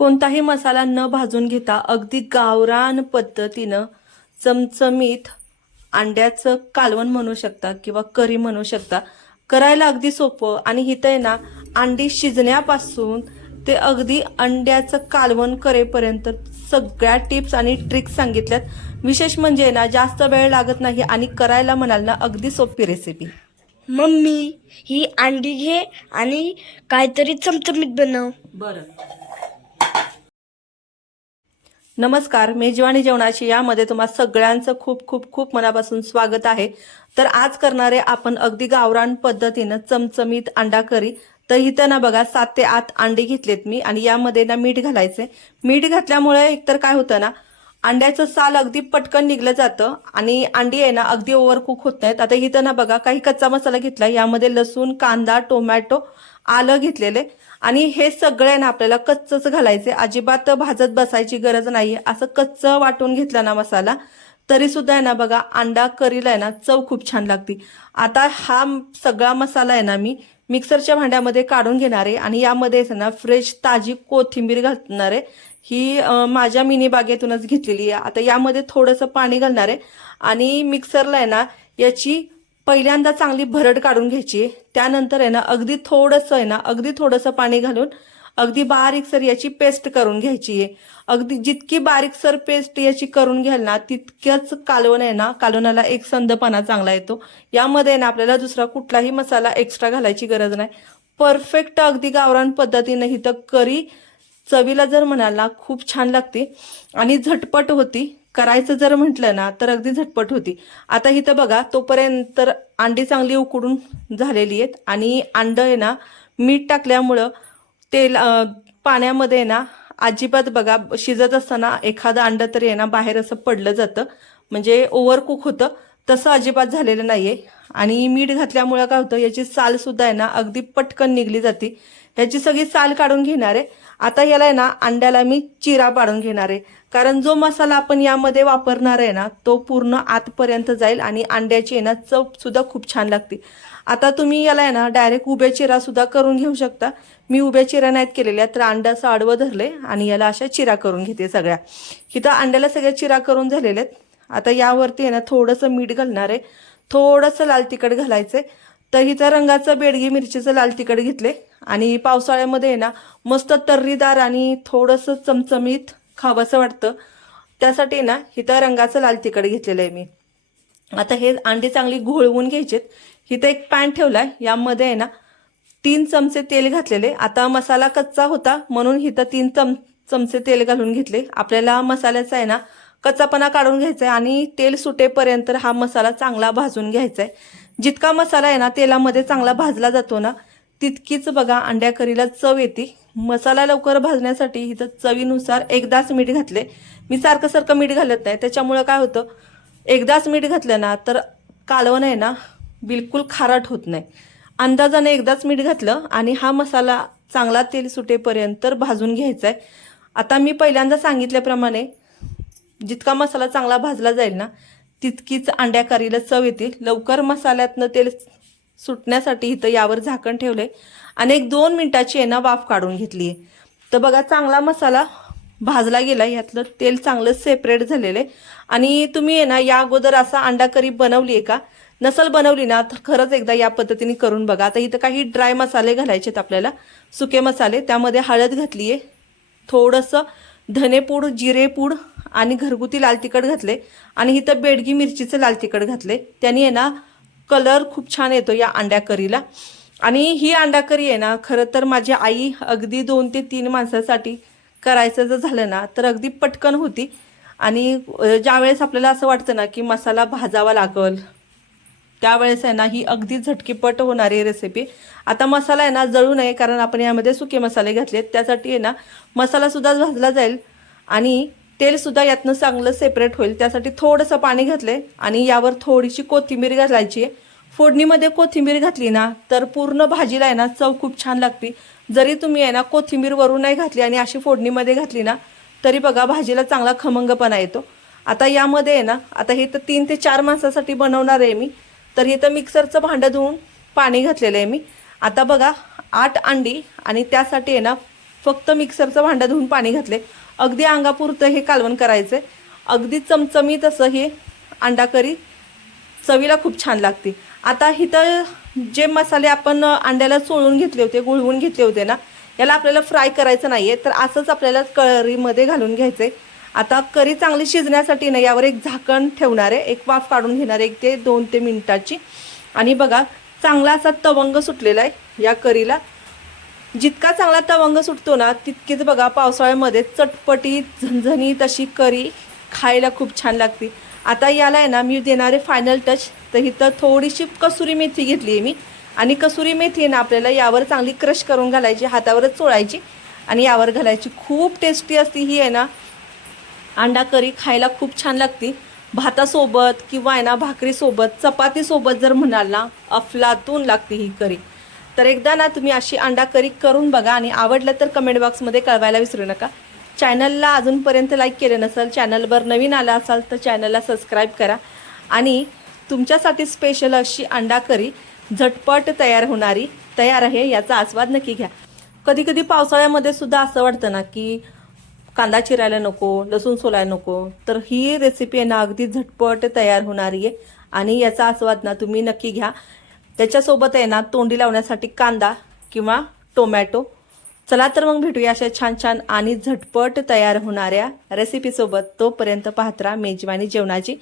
कोणताही मसाला न भाजून घेता अगदी गावरान पद्धतीनं चमचमीत अंड्याचं कालवण म्हणू शकता किंवा करी म्हणू शकता. करायला अगदी सोपं आणि इथं आहे ना अंडी शिजण्यापासून ते अगदी अंड्याचं कालवण करेपर्यंत सगळ्या टिप्स आणि ट्रिक्स सांगितल्यात. विशेष म्हणजे ना जास्त वेळ लागत नाही आणि करायला म्हणाल ना अगदी सोपी रेसिपी मम्मी ही अंडी घे आणि काहीतरी चमचमीत बनव. बरं. नमस्कार मेजवानी जेवणाची यामध्ये तुम्हा सगळ्यांचं खूप खूप खूप मनापासून स्वागत आहे. तर आज करणारे आपण अगदी गावरान पद्धतीनं चमचमीत अंडा करी. तर इथं ना बघा सात ते आठ अंडी घेतलेत मी आणि यामध्ये ना मीठ घालायचे मीठ घातल्यामुळे एकतर काय होतं ना अंड्याचं साल अगदी पटकन निघलं जातं आणि अंडी आहे ना अगदी ओव्हर कुक होत नाहीत. आता इथं ना बघा काही कच्चा मसाला घेतला यामध्ये लसूण कांदा टोमॅटो आलं घेतलेले. आणि हे सगळे ना आपल्याला कच्चंच घालायचे अजिबात भाजत बसायची गरज नाही. असं कच्च वाटून घेतलं ना मसाला तरी सुद्धा आहे ना बघा अंडा करीला आहे ना चव खूप छान लागते. आता हा सगळा मसाला आहे ना मी मिक्सरच्या भांड्यामध्ये काढून घेणार आहे आणि यामध्ये आहे ना फ्रेश ताजी कोथिंबीर घालणार. आहे ही माझ्या मिनी बागेतूनच घेतलेली आहे. आता यामध्ये थोडंसं पाणी घालणार. आहे आणि मिक्सरला आहे ना याची पहिल्यांदा चांगली भरड काढून घ्यायची आहे. त्यानंतर आहे ना अगदी थोडंसं आहे ना अगदी थोडंसं पाणी घालून अगदी बारीकसर याची पेस्ट करून घ्यायची आहे. अगदी जितकी बारीकसर पेस्ट याची करून घ्याल ना तितकंच कालवण आहे ना कालवणाला एक संदपणा चांगला येतो. यामध्ये ना आपल्याला दुसरा कुठलाही मसाला एक्स्ट्रा घालायची गरज नाही. परफेक्ट अगदी गावरान पद्धतीने ही तर करी. चवीला जर म्हणाल ना खूप छान लागते. आणि झटपट होती. करायचं जर म्हटलं ना तर अगदी झटपट होती. आता इथं बघा तोपर्यंत तर अंडी चांगली उकडून झालेली आहेत. आणि अंड आहे ना मीठ टाकल्यामुळं तेल पाण्यामध्ये आहे ना अजिबात बघा शिजत असताना एखादं अंड तरी आहे ना बाहेर असं पडलं जातं. म्हणजे ओव्हरकुक होतं. तसं अजिबात झालेलं नाही आहे आणि मीठ घातल्यामुळं काय होतं याची सालसुद्धा आहे ना अगदी पटकन निघली जाते. ह्याची सगळी साल काढून घेणार आहे. आता याला आहे ना अंड्याला मी चिरा पाडून घेणार आहे. कारण जो मसाला आपण यामध्ये वापरणार आहे ना तो पूर्ण आतपर्यंत जाईल आणि अंड्याची आहे ना चव सुद्धा खूप छान लागते. आता तुम्ही याला आहे ना डायरेक्ट उभ्या चिरा सुद्धा करून घेऊ शकता. मी उभ्या चिरा नाहीत केलेल्या तर अंड्याचं आडवं धरले आणि याला अशा चिरा करून घेते सगळ्या. इथं अंड्याला सगळ्या चिरा करून झालेल्या आहेत. आता यावरती आहे ना थोडंसं मीठ घालणार आहे. थोडंसं लाल तिखट घालायचं आहे तर इथं रंगाचं बेडगी मिरचीचं लाल तिखट घेतले. आणि पावसाळ्यामध्ये आहे ना मस्त तर्रीदार आणि थोडंसं चमचमीत खावंसं वाटतं. त्यासाठी ना इथं रंगाचं लाल तिखट घेतलेलं आहे मी. आता हे अंडी चांगली घोळवून घ्यायचेत. इथं एक पॅन ठेवलाय यामध्ये आहे ना तीन चमचे तेल घातलेले. आता मसाला कच्चा होता म्हणून इथं तीन चम चमचे तेल घालून घेतले. आपल्याला मसाल्याचा आहे ना कच्चापणा काढून घ्यायचा आहे आणि तेल सुटेपर्यंत हा मसाला चांगला भाजून घ्यायचा आहे जितका मसाला आहे ना तेलामध्ये चांगला भाजला जातो ना तितकीच बघा अंड्या करीला चव येते. मसाला लवकर भाजण्यासाठी इथं चवीनुसार एकदाच मीठ घातले. मी सारखं सारखं मीठ घालत नाही. त्याच्यामुळं काय होतं एकदाच मीठ घातलं ना तर कालवण आहे ना बिलकुल खारट होत नाही. अंदाजाने एकदाच मीठ घातलं आणि हा मसाला चांगला तेल सुटेपर्यंत तर भाजून घ्यायचा आहे आता मी पहिल्यांदा सांगितल्याप्रमाणे जितका मसाला चांगला भाजला जाईल ना तितकीच अंड्या करीला चव येते. लवकर मसाल्यातनं तेल सुटण्यासाठी इथं यावर झाकण ठेवले आणि एक दोन मिनटाची आहे ना वाफ काढून घेतली आहे. तर बघा चांगला मसाला भाजला गेला. यातलं तेल चांगलं सेपरेट झालेलं आहे. आणि तुम्ही आहे ना या अगोदर असा अंडा करी बनवली आहे का? नसल बनवली ना तर खरंच एकदा या पद्धतीने करून बघा. आता इथं काही ड्राय मसाले घालायचे आहेत आपल्याला. सुके मसाले. त्यामध्ये हळद घातली आहे थोडंसं धनेपूड जिरेपूड आणि घरगुती लाल तिखट घातले आणि इथं बेडगी मिरचीचं लाल तिखट घातले. त्याने आहे ना कलर खूप छान येतो या अंड्या करीला. आणि ही अंडा करी आहे ना खरं तर माझी आई अगदी दोन ते तीन माणसासाठी करायचं जर झालं ना तर अगदी पटकन होती. आणि ज्यावेळेस आपल्याला असं वाटतं ना की मसाला भाजावा लागल त्यावेळेस आहे ना ही अगदी झटकीपट होणारी रेसिपी आता मसाला आहे ना जळू नये कारण आपण यामध्ये सुके मसाले घातलेत. त्यासाठी आहे ना मसालासुद्धा भाजला जाईल. आणि तेल सुद्धा यातनं चांगलं सेपरेट होईल. त्यासाठी थोडंसं पाणी घातले आणि यावर थोडीशी कोथिंबीर घालायची आहे. फोडणीमध्ये कोथिंबीर घातली ना तर पूर्ण भाजीला आहे ना चव खूप छान लागते. जरी तुम्ही आहे ना कोथिंबीर वरून नाही घातली आणि अशी फोडणीमध्ये घातली ना तरी बघा भाजीला चांगला खमंगपणा येतो. आता यामध्ये आहे ना आता हे तर तीन ते चार माणसासाठी बनवणार आहे मी. तर इथं मिक्सरचं भांडं धुवून पाणी घातलेलं आहे मी. आता बघा आठ अंडी आणि त्यासाठी आहे ना फक्त मिक्सरचं भांडं धुवून पाणी घातले अगदी अंगापुरतं हे कालवण करायचं आहे अगदी चमचमीत असं हे अंडा करी चवीला खूप छान लागते. आता इथं जे मसाले आपण अंड्याला चोळून घेतले होते गुळवून घेतले होते ना याला आपल्याला फ्राय करायचं नाही आहे तर असंच आपल्याला करीमध्ये घालून घ्यायचं आहे आता करी चांगली शिजण्यासाठी ना यावर एक झाकण ठेवणार आहे एक वाफ काढून घेणार आहे एक ते दोन ते मिनिटाची. आणि बघा चांगला असा तवंग सुटलेला आहे या करीला जितका चांगला तवंग सुटतो ना तितकीच बघा पावसाळ्यामध्ये चटपटी झणझणीत अशी करी खायला खूप छान लागते. आता याला आहे ना मी देणारे फायनल टच तर इथं थोडीशी कसुरी मेथी घेतली आहे मी. आणि कसुरी मेथी आहे ना आपल्याला यावर चांगली क्रश करून घालायची हातावरच चोळायची आणि यावर घालायची. खूप टेस्टी असती ही आहे ना. अंडा करी खायला खूप छान लागते. भातासोबत किंवा आहे ना भाकरीसोबत चपातीसोबत जर म्हणाल ना अफलातून लागते ही करी. तर एकदा ना तुम्ही अशी अंडा करी करून बघा आणि आवडलं तर कमेंट बॉक्समध्ये कळवायला विसरू नका. चॅनलला अजूनपर्यंत लाईक केलं नसेल चॅनलवर नवीन आला असाल तर चॅनलला सबस्क्राईब करा. आणि तुमच्यासाठी स्पेशल अशी अंडा करी झटपट तयार होणारी तयार आहे याचा आस्वाद नक्की घ्या. कधी कधी पावसाळ्यामध्ये सुद्धा असं वाटतं ना की कांदा चिरायला नको लसूण सोलायला नको तर ही रेसिपी आहे ना अगदी झटपट तयार होणारी आहे. आणि याचा आस्वाद ना तुम्ही नक्की घ्या. त्याच्यासोबत आहे ना तोंडी लावण्यासाठी कांदा किंवा टोमॅटो. चला तर मग भेटूया अशा छान छान आणि झटपट तयार होणाऱ्या रेसिपीसोबत तोपर्यंत पाहत्रा मेजवानी जेवणाची.